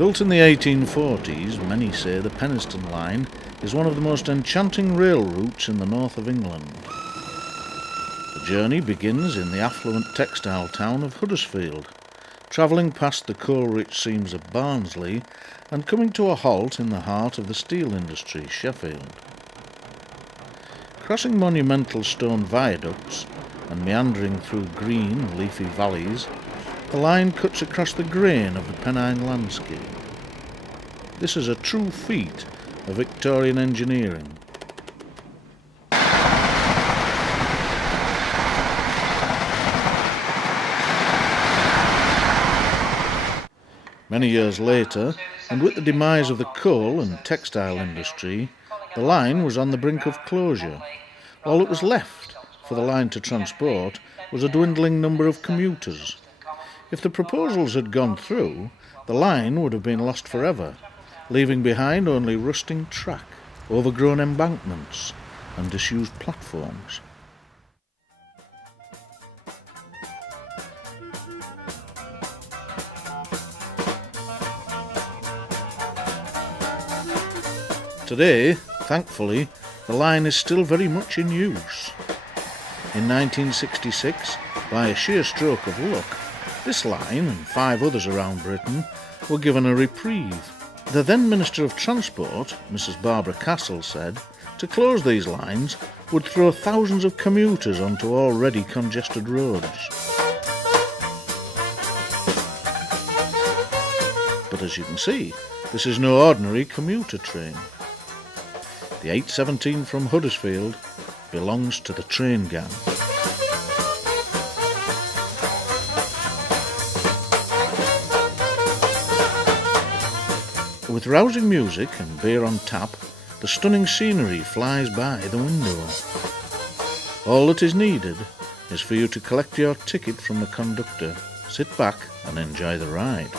Built in the 1840s, many say the Penistone line is one of the most enchanting rail routes in the north of England. The journey begins in the affluent textile town of Huddersfield, travelling past the coal-rich seams of Barnsley and coming to a halt in the heart of the steel industry, Sheffield. Crossing monumental stone viaducts and meandering through green, leafy valleys, the line cuts across the grain of the Pennine landscape. This is a true feat of Victorian engineering. Many years later, and with the demise of the coal and textile industry, the line was on the brink of closure. All that was left for the line to transport was a dwindling number of commuters. If the proposals had gone through, the line would have been lost forever, leaving behind only rusting track, overgrown embankments, and disused platforms. Today, thankfully, the line is still very much in use. In 1966, by a sheer stroke of luck, this line and 5 others around Britain were given a reprieve. The then Minister of Transport, Mrs. Barbara Castle, said to close these lines would throw thousands of commuters onto already congested roads. But as you can see, this is no ordinary commuter train. The 817 from Huddersfield belongs to the train gang. With rousing music and beer on tap, the stunning scenery flies by the window. All that is needed is for you to collect your ticket from the conductor, sit back and enjoy the ride.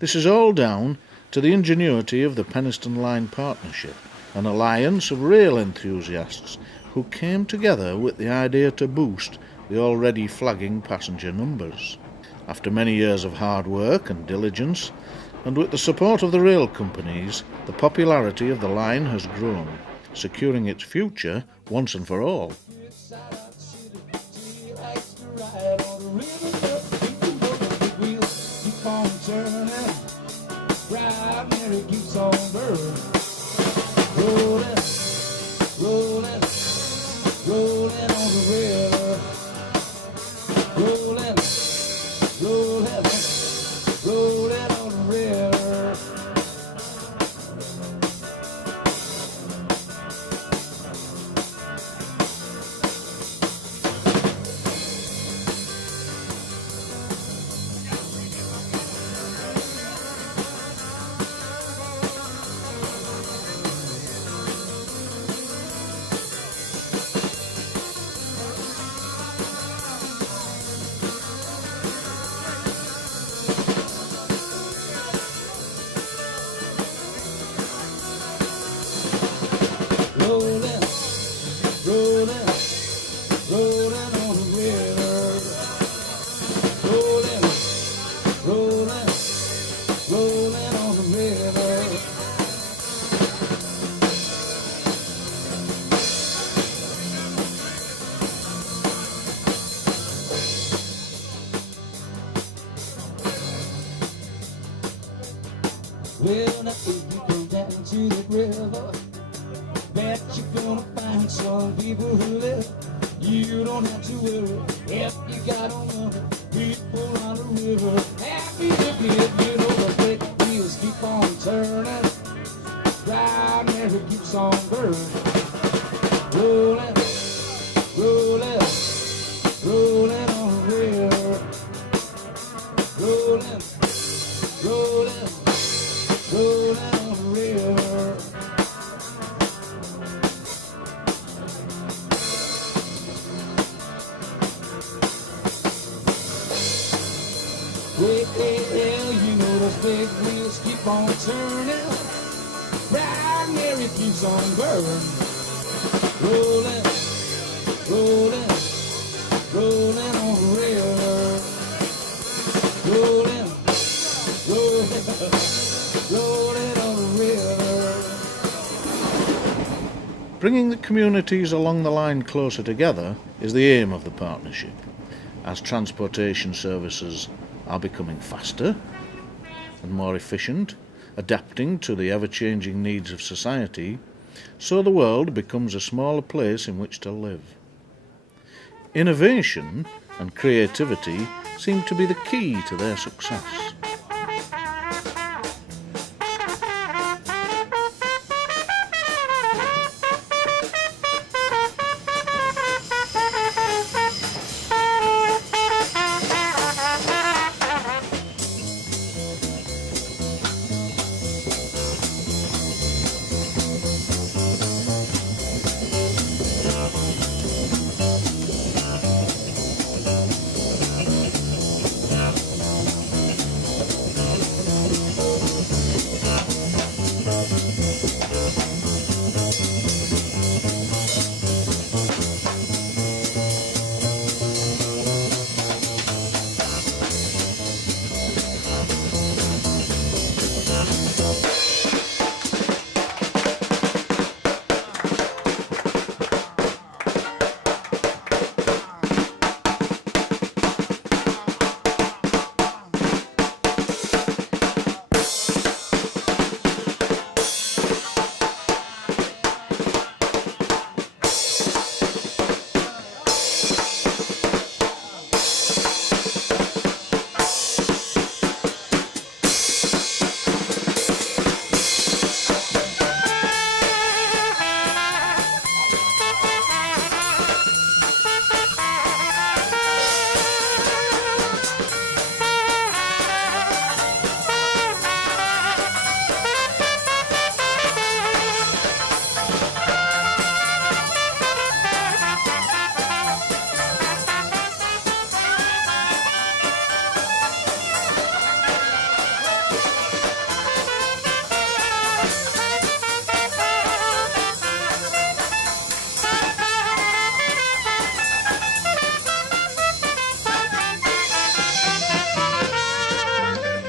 This is all down to the ingenuity of the Penistone Line Partnership, an alliance of rail enthusiasts who came together with the idea to boost the already flagging passenger numbers. After many years of hard work and diligence, and with the support of the rail companies, the popularity of the line has grown, securing its future once and for all. Well, now if you go down to the river, bet you're gonna find some people who live. You don't have to worry if you got a woman, people on the river. Happy if you know the break. songbird. Rolling, rolling, rolling on the river. Rolling, rolling, rolling on the river. Well, you know those big wheels keep on turning. Primary keeps on burning. Rolling, rolling, rolling on the river. Rolling, rolling, rolling on the river. Bringing the communities along the line closer together is the aim of the partnership, as transportation services are becoming faster and more efficient, adapting to the ever-changing needs of society, so the world becomes a smaller place in which to live. Innovation and creativity seem to be the key to their success.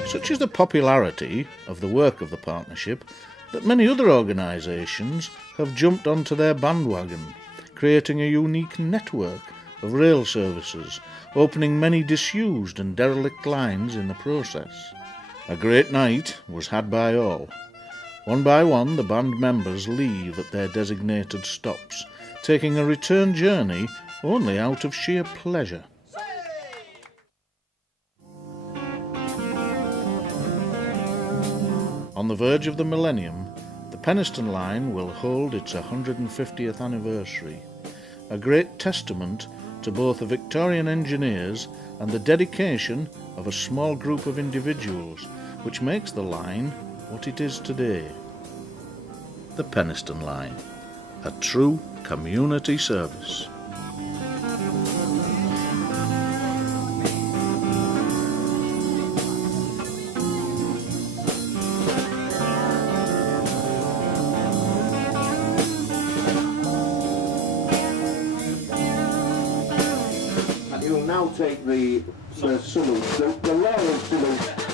Such is the popularity of the work of the partnership that many other organisations have jumped onto their bandwagon, creating a unique network of rail services, opening many disused and derelict lines in the process. A great night was had by all. One by one the band members leave at their designated stops, taking a return journey only out of sheer pleasure. On the verge of the millennium, the Penistone line will hold its 150th anniversary, a great testament to both the Victorian engineers and the dedication of a small group of individuals, which makes the line what it is today. The Penistone line, a true community service. Take the salute, the royal salute.